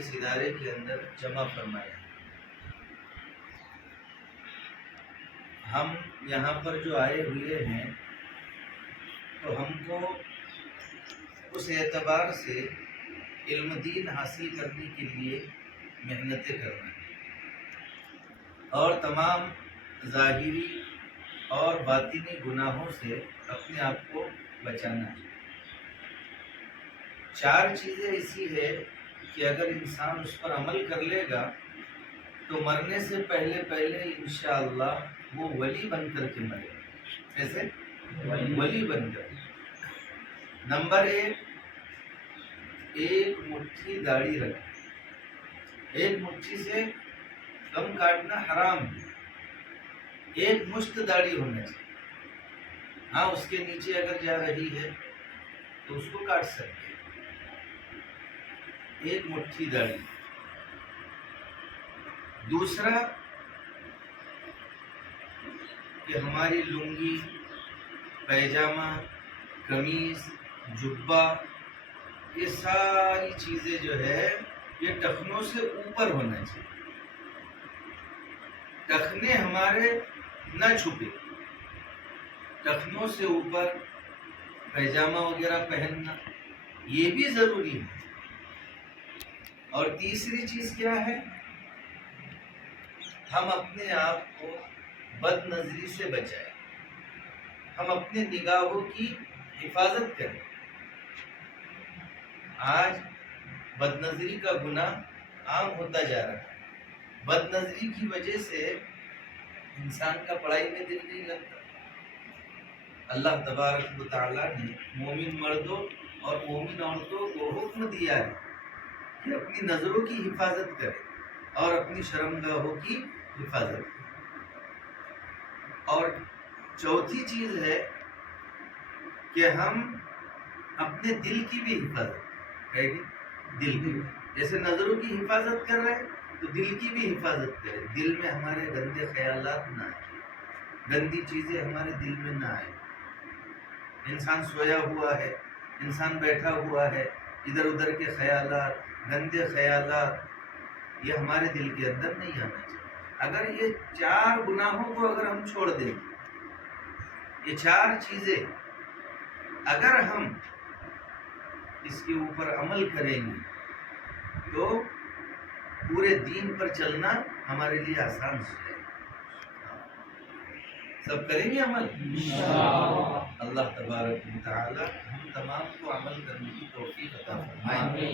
اس ادارے کے اندر جمع فرمایا۔ ہم یہاں پر جو آئے ہوئے ہیں تو ہم کو اس اعتبار سے علم دین حاصل کرنے کے لیے محنتیں کرنا ہے اور تمام ظاہری اور باطنی گناہوں سے اپنے آپ کو بچانا ہے۔ 4 چیزیں ایسی ہے کہ اگر انسان اس پر عمل کر لے گا تو مرنے سے پہلے انشاءاللہ وہ ولی بن کر کے مرے گا۔ کیسے؟ ولی بن کر۔ نمبر 1، ایک مٹھی داڑھی رکھنا۔ ایک مٹھی سے کم کاٹنا حرام ہے، ایک مشت داڑھی ہونا چاہیے۔ ہاں اس کے نیچے اگر جا رہی ہے تو اس کو کاٹ سکتے ہیں، ایک مٹھی داڑھی۔ دوسرا کہ ہماری لنگی، پیجامہ، قمیض، جبہ، یہ ساری چیزیں جو ہے یہ ٹخنوں سے اوپر ہونا چاہیے۔ ٹخنے ہمارے نہ چھپے، ٹخنوں سے اوپر پیجامہ وغیرہ پہننا یہ بھی ضروری ہے۔ اور تیسری چیز کیا ہے؟ ہم اپنے آپ کو بد نظری سے بچائیں، ہم اپنے نگاہوں کی حفاظت کریں۔ آج بد نظری کا گناہ عام ہوتا جا رہا ہے۔ بد نظری کی وجہ سے انسان کا پڑھائی میں دل نہیں لگتا۔ اللہ تبارک و تعالیٰ نے مومن مردوں اور مومن عورتوں کو حکم دیا ہے کہ اپنی نظروں کی حفاظت کریں اور اپنی شرمگاہوں کی حفاظت کریں۔ اور چوتھی چیز ہے کہ ہم اپنے دل کی بھی حفاظت کریں۔ دل کی، جیسے نظروں کی حفاظت کر رہے ہیں تو دل کی بھی حفاظت کریں۔ دل میں ہمارے گندے خیالات نہ آئیں، گندی چیزیں ہمارے دل میں نہ آئیں۔ انسان سویا ہوا ہے، انسان بیٹھا ہوا ہے، ادھر ادھر کے خیالات، گندے خیالات یہ ہمارے دل کے اندر نہیں آنا چاہیے۔ اگر یہ 4 گناہوں کو اگر ہم چھوڑ دیں، یہ 4 چیزیں اگر ہم اس کے اوپر عمل کریں گے تو پورے دین پر چلنا ہمارے لیے آسان ہو جائے گا۔ سب کریں گے عمل؟ اللہ تبارک و تعالی ہم تمام کو عمل کرنے کی توفیق عطا فرمائے۔